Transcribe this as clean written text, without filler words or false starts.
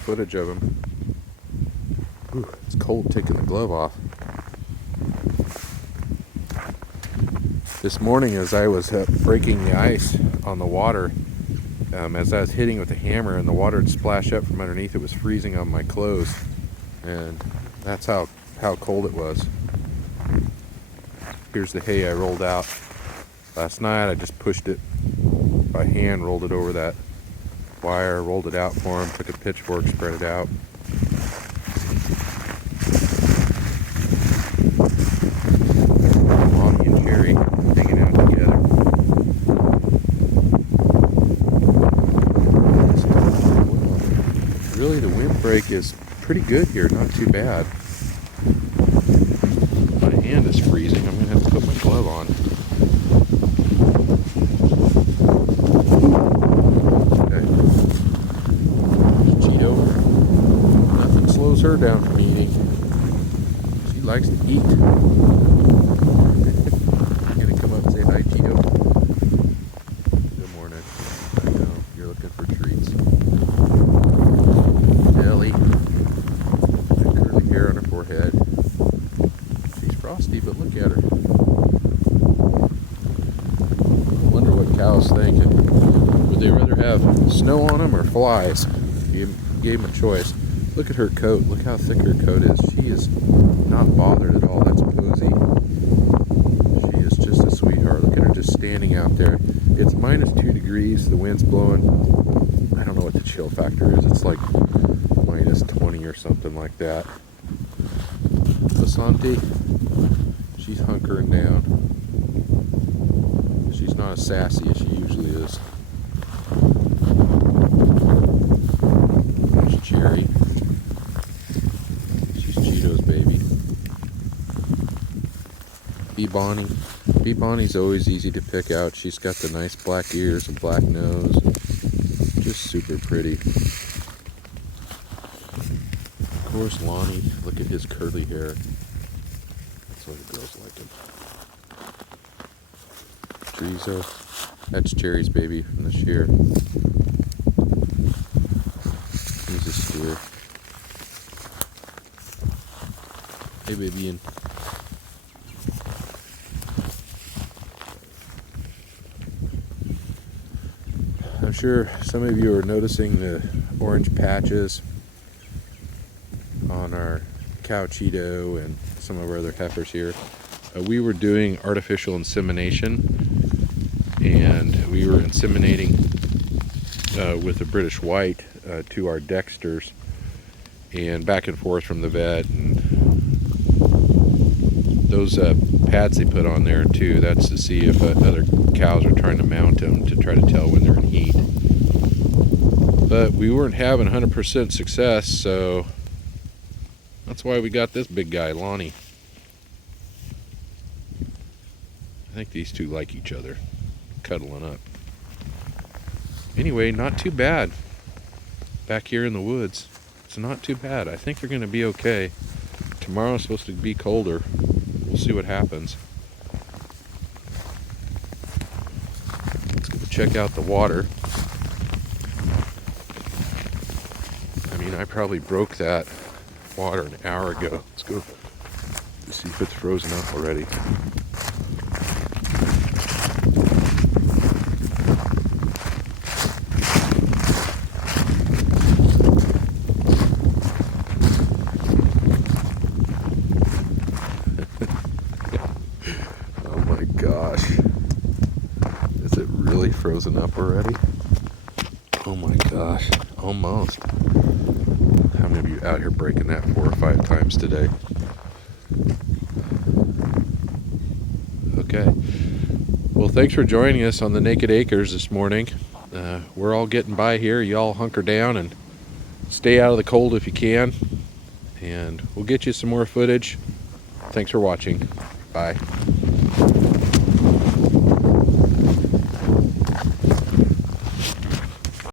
Footage of him. Ooh, it's cold taking the glove off. This morning as I was breaking the ice on the water, as I was hitting with the hammer and the water would splash up from underneath, it was freezing on my clothes, and that's how cold it was. Here's the hay I rolled out last night. I just pushed it by hand, rolled it over that wire, rolled it out for him, took a pitchfork, spread it out. Lonnie and Jerry hanging out together. Really, the windbreak is pretty good here, not too bad. My hand is freezing. I'm going to have to put my glove on. Okay. Cheeto. Nothing slows her down from eating. She likes to eat. Gonna come up and say hi, Cheeto. Good morning. I know, you're looking for treats. Jelly. Curly hair on her forehead. She's frosty, but look at her. I wonder what cows think. Would they rather have snow on them or flies? You gave them a choice. Look at her coat. Look how thick her coat is. She is not bothered at all. That's Posey. She is just a sweetheart. Look at her just standing out there. It's minus 2 degrees. The wind's blowing. I don't know what the chill factor is. It's like minus 20 or something like that. Asante, she's hunkering down. She's not as sassy as she usually is. There's Jerry. She's Cheeto's baby. Bonnie. Bonnie's always easy to pick out. She's got the nice black ears and black nose. Just super pretty. Of course, Lonnie. Look at his curly hair. That's why the girls like him. Chorizo. That's Jerry's baby from this year. He's a steer. Hey, baby. I'm sure some of you are noticing the orange patches on our cow Cheeto and some of our other heifers here. We were doing artificial insemination, and we were inseminating with a British White to our Dexters, and back and forth from the vet, and those pads they put on there too, that's to see if other cows are trying to mount them to try to tell when they're in heat. But we weren't having 100% success, so that's why we got this big guy, Lonnie. I think these two like each other, cuddling up. Anyway, not too bad. Back here in the woods, it's not too bad. I think they're going to be okay. Tomorrow's supposed to be colder. We'll see what happens. Let's go check out the water. I mean, I probably broke that water an hour ago. Let's go see if it's frozen up already. Oh my gosh. Is it really frozen up already? Oh my gosh, almost. How many of you out here breaking that 4 or 5 times today? Okay. Well, thanks for joining us on the Naked Acres this morning. We're all getting by here. Y'all hunker down and stay out of the cold if you can. And we'll get you some more footage. Thanks for watching. Bye.